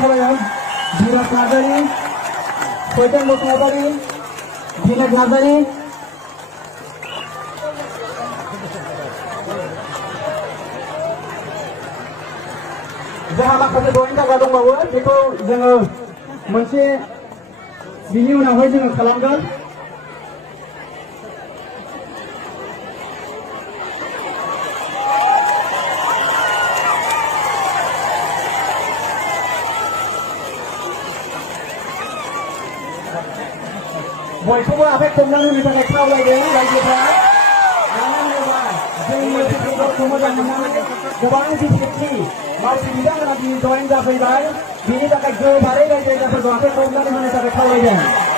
खालामगोन बिराज नार्जारि सयतन बसुमतारि बिनाग नार्जारि जोंहा माखासे ड्रयिं जायगा दंबावो बेखौ जोङो मोनसे बिनि उनावहाय जोङो खालामगोन बयखौबो आखाइ खबनानै होनो थाखाय खावलायदों रायजोफ्रा मानो होनोबा जोंनि फोरबोखौ मोजां मोननानै गोबां डिसिप्लिन मानसि बिथांमोना दिनै जयेन जाफैबाय बिनि थाखाय गोबारै रायजो राजाफोरखौ आखाइ खबनानै होनो थाखाय खावलायदों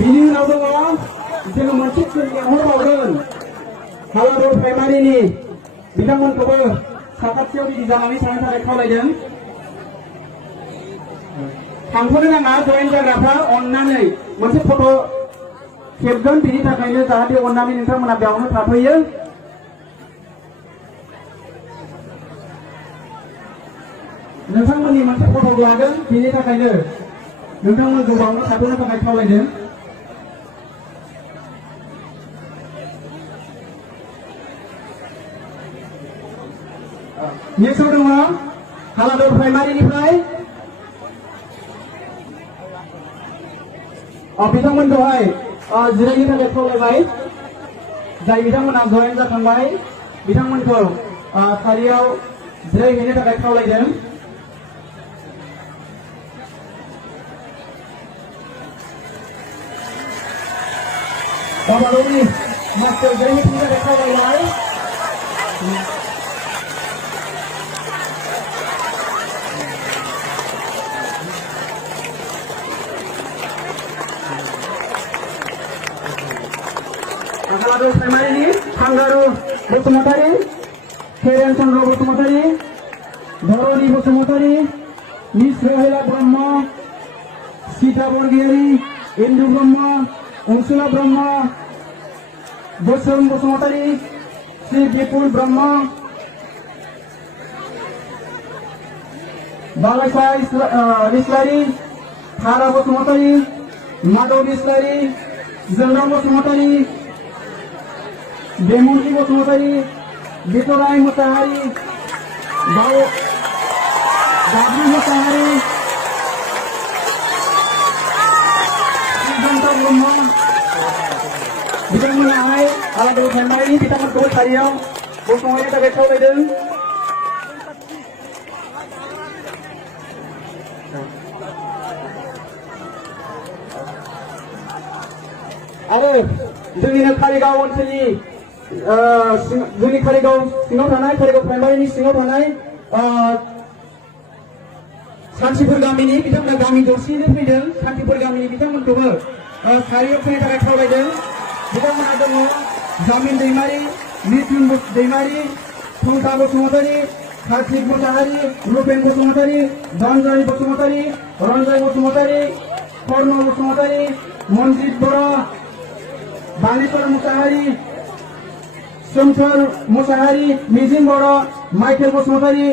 बिनि उनाव दङ जोङो मोनसे लिंहरबावगोन हालादर प्राइमारिनि बिथांमोनखौबो साखाथियाव रेडि जानानै थानो थाखाय खावलायदों थांथ'नो नाङा जयेन जाग्राफ्रा अननानै मोनसे फट' खेबगोन बिनि थाखायनो जाहाथे अननानै नोंथांमोना बेयावनो थाफैयो नोंथांमोननि मोनसे फट' लागोन बिनि थाखायनो नोंथांमोनखौ बेयावनो थाथ'नो थाखाय खावलायदों नेक्स्टआव दङ हालादर प्राइमारिनिफ्राय बिथांमोनखौहाय जिरायनो थाखाय खावलायबाय जाय बिथांमोना जयेन जाखांबाय बिथांमोनखौ सारियाव जिरायहैनो थाखाय खावलायदों गावबागावनि मासियाव जिरायहैनो थाखाय खावलायबाय हालादर प्राइमारिनि हांगारु बसुमतारि खेरेन चन्द्र बसुमतारि धरणी बसुमतारि मिस रहेला ब्रह्म सीता बरगयारि इन्दु ब्रह्म अंशुला ब्रह्म बोसोम बसुमतारि श्री विपुल ब्रह्म बालासा इस्लारि थारा बसुमतारि माधव इस्लारि जोंराव बसुमतारि बेमुंति बसुमतारि बितराय मोसाहारि गाब्रि मोसाहारि श्रीकान्त ब्रह्म बिथांमोनाहाय हालादर प्राइमारिनि बिथांमोनखौबो सारियाव गसंहैनो थाखाय खावलायदों आरो जोंनिनो कारिगाव ओनसोलनि जोंनि कारिगाव सिङाव थानाय कारिगाव प्राइमारिनि सिङाव थानाय सान्थिपुर गामिनि बिथांमोना गामि दरसेयैनो फैदों सान्थिपुर गामिनि बिथांमोनखौबो सारियाव फैनो थाखाय खावलायदों बिथांमोना दङ जामिन दैमारि निथुन दैमारि फंसा बसुमतारि कार्तिक मोसाहारि रुपेन बसुमतारि धनजय बसुमतारि रन्जय बसुमतारि कर्ण बसुमतारि मनजित बर' बानेश्वर मोसाहारि सोमथोर मोसाहारि मिजिं बर' माइकेल बसुमतारि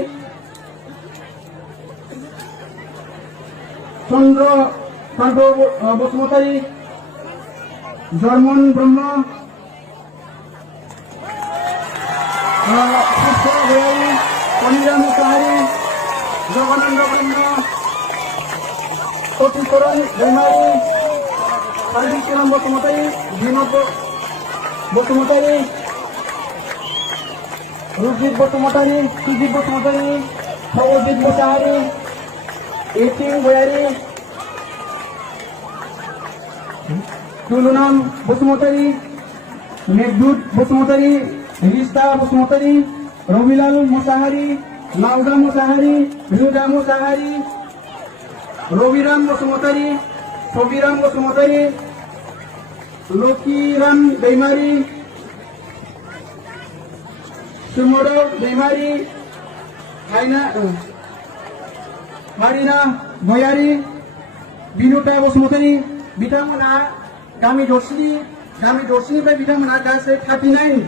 चन्द्र कान्त बसुमतारि जर्मन ब्रह्म कृष्ण गयारि कनिरा मोसाहारि जगनान्द ब्रह्म सतीचरण दैमारि कालिचरण बसुमतारि विनोद बसुमतारि रुजित बसुमतारि सुजित बसुमतारि भगजित मोसाहारि इथिं गयारि तुलुनाम बसुमतारि मेघदूत बसुमतारि रिस्ता बसुमतारि रबिलाल मोसाहारि नावजा मुसाहारि, रोदा मुसाहारि, रबिराम बसुमतारि, सबिराम बसुमतारि, लकिराम दैमारि, सुमोदाव दैमारि, मारिना भयारि, बिनुता बसुमतारि बिथांमोना गामि दरसेनिफ्राय बिथांमोना गासै 39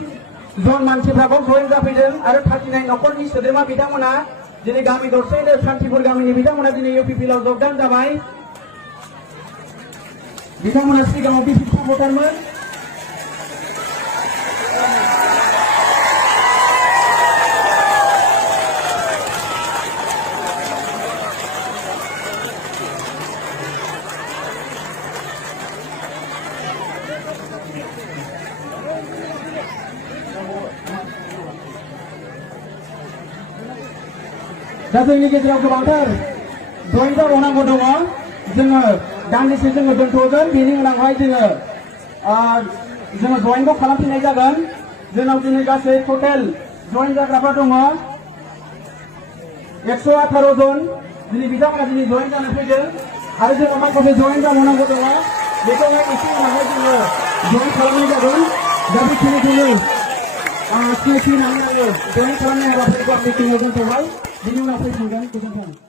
जन मानसिफ्रा जयेन जाफैदों आरो 39 नखरनि सोद्रोमा बिथांमोना दिनै गामि दरसेनो शान्तिपुर गामिनि बिथांमोना दिनै इउपिपिएलआव जगदान जाबाय। बिथांमोना सिगाङाव बिपिपि सापर्टारमोन। दा जोंनि गेजेराव गोबांथार जयेन जाबावनांगौ दङ। जोङो दान्दिसे जोङो दोनथ'गोन, बेनि उनावहाय जोङो जयेनखौ खालामफिननाय जागोन। जोंनाव दिनै गासै टटेल जयेन जाग्राफोर दङ 118 जन। दिनै बिथांमोना दिनै जयेन जानो फैदों आरो जोङो माखासे जयेन जाबावनांगौ दङ। बेखौहाय एसे उनावहाय जोङो जयेन खालामनाय जागोन। दा बेखिनिखौनो सिनायथि होनानै आङो जयेन खालामनाय हाबाफारिखौ आं बेखिनियाव दोनथ'बाय। बिनि उनाव फैफिनगोन। गोजोन्थों।